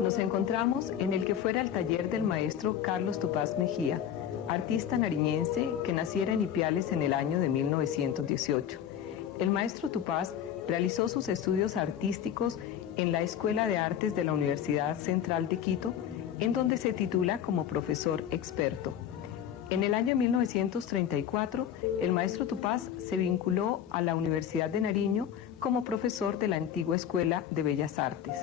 Nos encontramos en el que fuera el taller del maestro Carlos Tupaz Mejía, artista nariñense que naciera en Ipiales en el año de 1918. El maestro Tupaz realizó sus estudios artísticos en la Escuela de Artes de la Universidad Central de Quito, en donde se titula como profesor experto. En el año 1934, el maestro Tupaz se vinculó a la Universidad de Nariño como profesor de la antigua Escuela de Bellas Artes.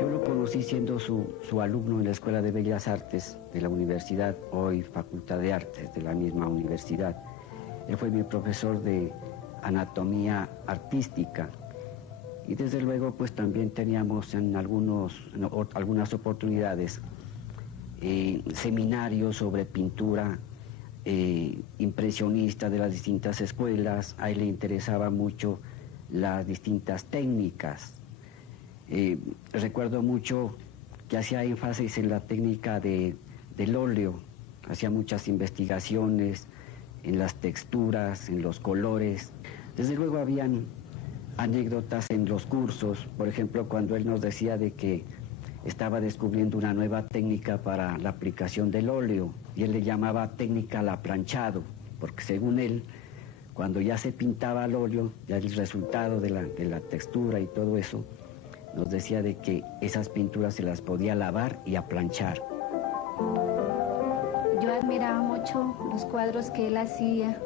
Yo lo conocí siendo su alumno en la Escuela de Bellas Artes de la Universidad, hoy Facultad de Artes de la misma universidad. Él fue mi profesor de anatomía artística y desde luego pues también teníamos en algunas oportunidades seminarios sobre pintura impresionista de las distintas escuelas. A él le interesaba mucho las distintas técnicas. Recuerdo mucho que hacía énfasis en la técnica del óleo, hacía muchas investigaciones en las texturas, en los colores. Desde luego habían anécdotas en los cursos, por ejemplo, cuando él nos decía de que estaba descubriendo una nueva técnica para la aplicación del óleo, y él le llamaba técnica al aplanchado, porque según él, cuando ya se pintaba al óleo, ya el resultado de la textura y todo eso, nos decía de que esas pinturas se las podía lavar y aplanchar. Yo admiraba mucho los cuadros que él hacía,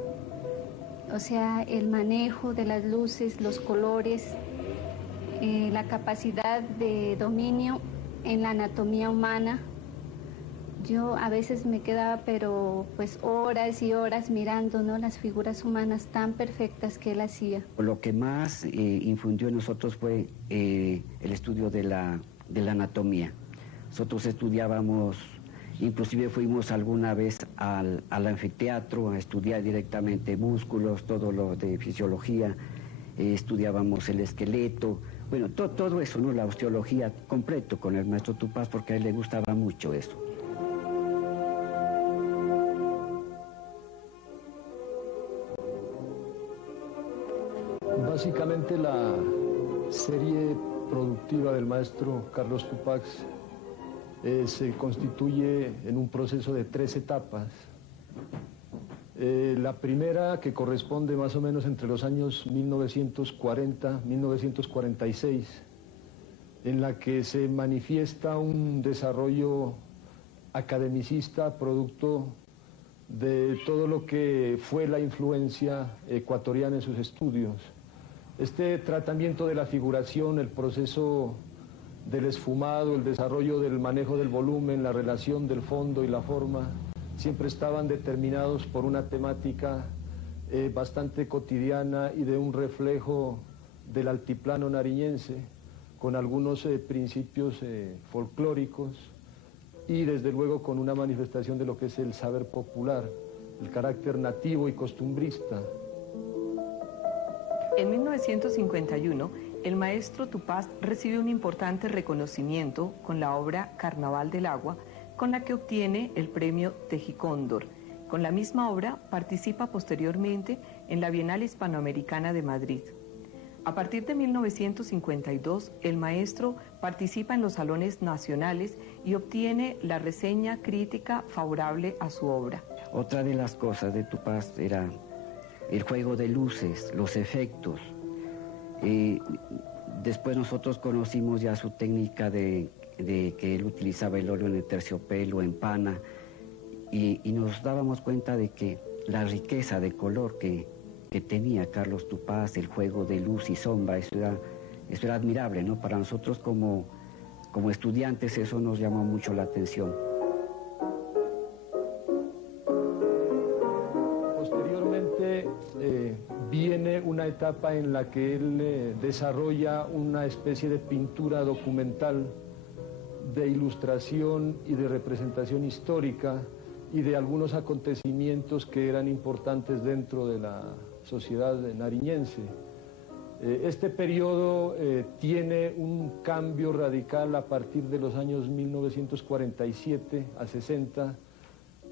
o sea, el manejo de las luces, los colores, la capacidad de dominio en la anatomía humana. Yo a veces me quedaba, pero pues horas y horas mirando, ¿no?, las figuras humanas tan perfectas que él hacía. Lo que más infundió en nosotros fue el estudio de la anatomía. Nosotros estudiábamos, inclusive fuimos alguna vez al anfiteatro a estudiar directamente músculos, todo lo de fisiología, estudiábamos el esqueleto, bueno, todo eso, ¿no?, la osteología completo con el maestro Tupaz, porque a él le gustaba mucho eso. Básicamente la serie productiva del maestro Carlos Tupaz se constituye en un proceso de 3 etapas. La primera, que corresponde más o menos entre los años 1940-1946, en la que se manifiesta un desarrollo academicista producto de todo lo que fue la influencia ecuatoriana en sus estudios. Este tratamiento de la figuración, el proceso del esfumado, el desarrollo del manejo del volumen, la relación del fondo y la forma, siempre estaban determinados por una temática bastante cotidiana y de un reflejo del altiplano nariñense, con algunos principios folclóricos y desde luego con una manifestación de lo que es el saber popular, el carácter nativo y costumbrista. En 1951, el maestro Tupaz recibe un importante reconocimiento con la obra Carnaval del Agua, con la que obtiene el premio Tejicóndor. Con la misma obra participa posteriormente en la Bienal Hispanoamericana de Madrid. A partir de 1952, el maestro participa en los salones nacionales y obtiene la reseña crítica favorable a su obra. Otra de las cosas de Tupaz era el juego de luces, los efectos. Después nosotros conocimos ya su técnica de que él utilizaba el óleo en el terciopelo, en pana, y nos dábamos cuenta de que la riqueza de color que tenía Carlos Tupaz, el juego de luz y sombra, eso era admirable, ¿no? Para nosotros como estudiantes eso nos llamó mucho la atención. Posteriormente viene una etapa en la que él desarrolla una especie de pintura documental, de ilustración y de representación histórica y de algunos acontecimientos que eran importantes dentro de la sociedad nariñense. Este periodo tiene un cambio radical a partir de los años 1947 a 60,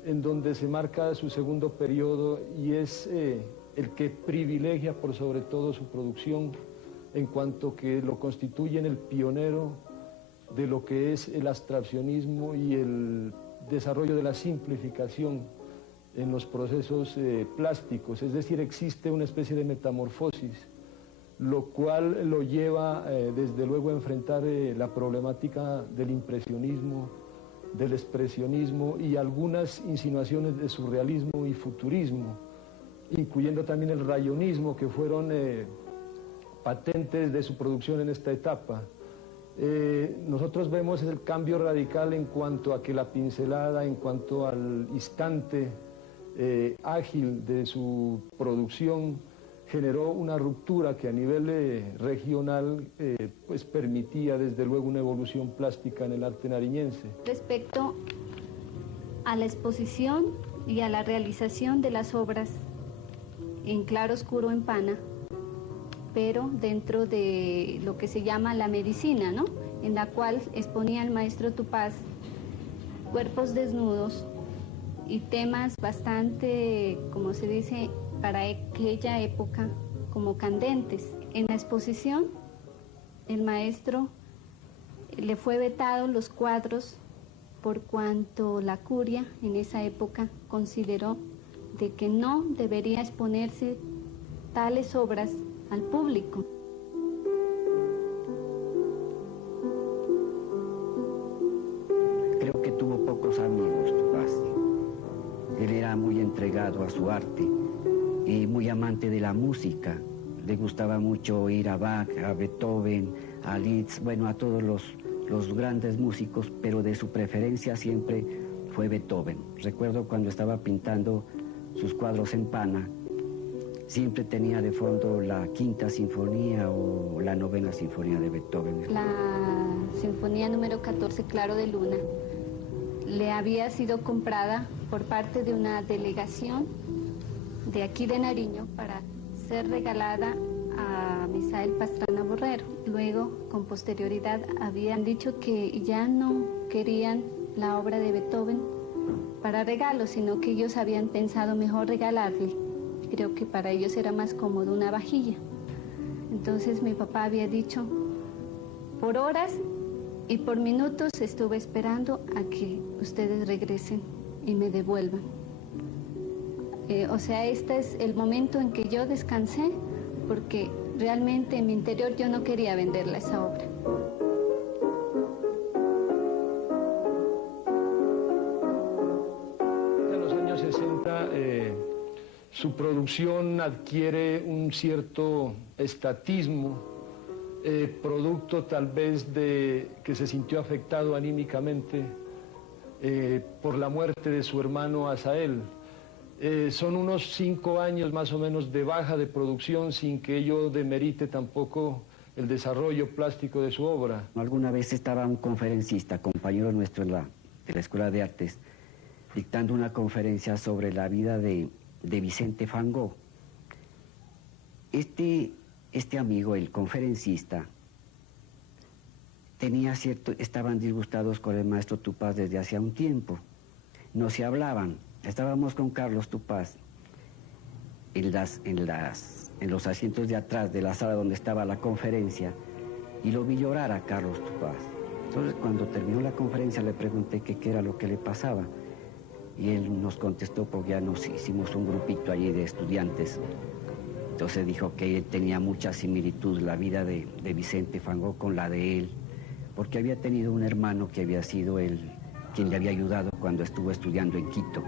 en donde se marca su segundo periodo y es el que privilegia por sobre todo su producción en cuanto que lo constituyen el pionero de lo que es el abstraccionismo y el desarrollo de la simplificación en los procesos plásticos, es decir, existe una especie de metamorfosis, lo cual lo lleva desde luego a enfrentar la problemática del impresionismo, del expresionismo y algunas insinuaciones de surrealismo y futurismo, incluyendo también el rayonismo, que fueron patentes de su producción en esta etapa. Nosotros vemos el cambio radical en cuanto a que la pincelada, en cuanto al instante ágil de su producción, generó una ruptura que a nivel regional pues permitía desde luego una evolución plástica en el arte nariñense. Respecto a la exposición y a la realización de las obras en claroscuro en pana, pero dentro de lo que se llama la medicina, ¿no?, en la cual exponía el maestro Tupaz cuerpos desnudos y temas bastante, como se dice, para aquella época, como candentes. En la exposición, el maestro le fue vetado los cuadros por cuanto la curia en esa época consideró de que no debería exponerse tales obras al público. Creo que tuvo pocos amigos, Tupaz. Él era muy entregado a su arte y muy amante de la música. Le gustaba mucho oír a Bach, a Beethoven, a Liszt, bueno, a todos los grandes músicos, pero de su preferencia siempre fue Beethoven. Recuerdo cuando estaba pintando sus cuadros en pana, siempre tenía de fondo la Quinta Sinfonía o la Novena Sinfonía de Beethoven. La Sinfonía número 14, Claro de Luna, le había sido comprada por parte de una delegación de aquí de Nariño para ser regalada a Misael Pastrana Borrero. Luego, con posterioridad, habían dicho que ya no querían la obra de Beethoven para regalo, sino que ellos habían pensado mejor regalarle. Creo que para ellos era más cómodo una vajilla. Entonces mi papá había dicho, por horas y por minutos estuve esperando a que ustedes regresen y me devuelvan. O sea, este es el momento en que yo descansé, porque realmente en mi interior yo no quería venderla esa obra. En los años 60 su producción adquiere un cierto estatismo, producto tal vez de que se sintió afectado anímicamente por la muerte de su hermano Asael. Son unos 5 años más o menos de baja de producción, sin que ello demerite tampoco el desarrollo plástico de su obra. Alguna vez estaba un conferencista, compañero nuestro de la Escuela de Artes, dictando una conferencia sobre la vida de Vicente Van Gogh. Este amigo, el conferencista, estaban disgustados con el maestro Tupaz desde hacía un tiempo. No se hablaban. Estábamos con Carlos Tupaz en los asientos de atrás de la sala donde estaba la conferencia, y lo vi llorar a Carlos Tupaz. Entonces, cuando terminó la conferencia, le pregunté qué era lo que le pasaba, y él nos contestó, porque ya nos hicimos un grupito allí de estudiantes. Entonces dijo que él tenía mucha similitud la vida de Vicente Van Gogh con la de él, porque había tenido un hermano que había sido quien le había ayudado cuando estuvo estudiando en Quito.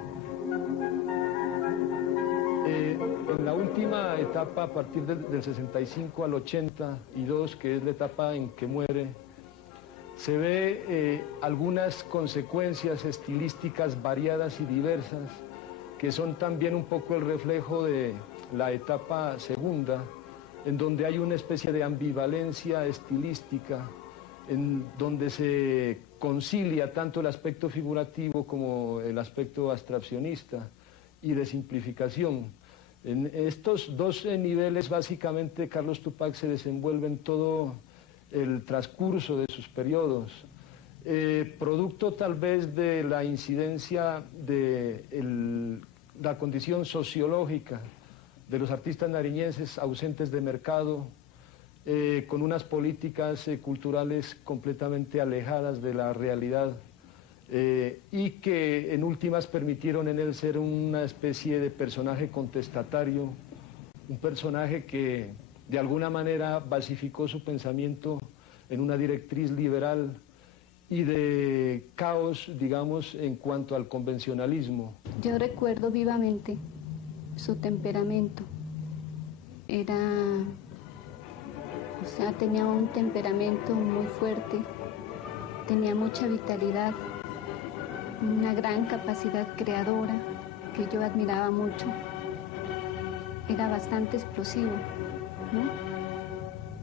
En la última etapa, a partir del 65 al 82, que es la etapa en que muere, se ve algunas consecuencias estilísticas variadas y diversas, que son también un poco el reflejo de la etapa segunda, en donde hay una especie de ambivalencia estilística, en donde se concilia tanto el aspecto figurativo como el aspecto abstraccionista y de simplificación. En estos dos niveles, básicamente, Carlos Tupaz se desenvuelve en todo el transcurso de sus periodos, producto tal vez de la incidencia de la condición sociológica de los artistas nariñenses ausentes de mercado, con unas políticas culturales completamente alejadas de la realidad y que en últimas permitieron en él ser una especie de personaje contestatario, un personaje que de alguna manera basificó su pensamiento en una directriz liberal y de caos, digamos, en cuanto al convencionalismo. Yo recuerdo vivamente su temperamento. Tenía un temperamento muy fuerte, tenía mucha vitalidad, una gran capacidad creadora que yo admiraba mucho. Era bastante explosivo, ¿no?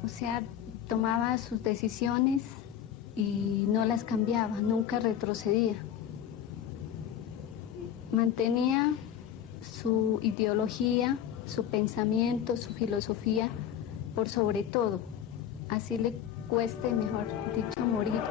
O sea, tomaba sus decisiones y no las cambiaba, nunca retrocedía. Mantenía su ideología, su pensamiento, su filosofía por sobre todo. Así le cueste, mejor dicho, morir.